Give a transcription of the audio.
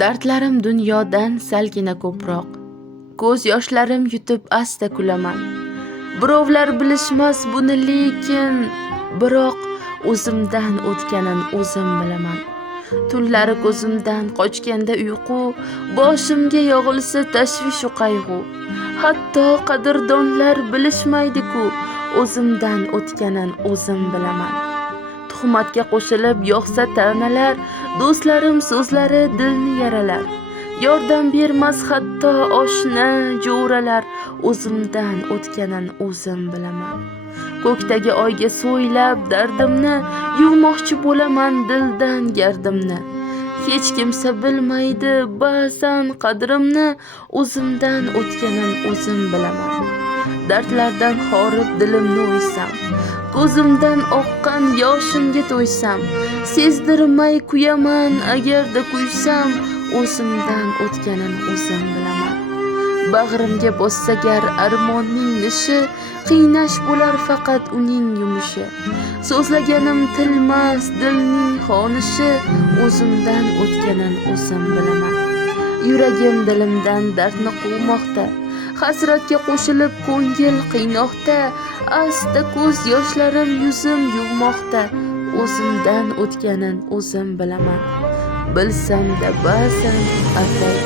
Dardlarim dunyodan salgina ko'proq. Ko'z yoshlarim yutib asta kulaman. Birovlar bilishmas buni, lekin biroq o'zimdan o'tganin o'zim bilaman. Tunlari ko'zimdan qochganda uyqu, boshimga yog'ilsa tashvish-u qayg'u. Hatto qadrdonlar bilishmaydi-ku, o'zimdan o'tganin o'zim bilaman. Tuhmatga qo'shilib yo'qsa ta'nalar, do'stlarim so'zlari dilni yaralar. Yordam bermas hatto oshna jo'ralar, o'zimdan o'tganin o'zim bilaman. Ko'kdagi oyga so'ylab dardimni, yuvmoqchi bo'laman dildan gardimni. Hech kimsa bilmaydi ba'zan qadrimni, o'zimdan o'tganin o'zim bilaman. Dardlardan horib dilimni o'ysam, ko'zimdan oqqan yoshimga to'ysam, sezdirmay kuyaman agarda kuysam, o'zimdan o'tganin o'zim bilaman. Bag'rimga bossa gar armonning nishi, qiynash bo'lar faqat uning yumushi. So'zlaganim tilmas dilning xonishi, o'zimdan o'tganin o'zim bilaman. Yuragim dilimdan dardni quvmoqda, hasratga qo'shilib ko'ngil qiynoqda, asta ko'z yoshlarim yuzim yuvmoqda, o'zimdan o'tganin o'zim bilaman. Bilsam-da ba'zan atay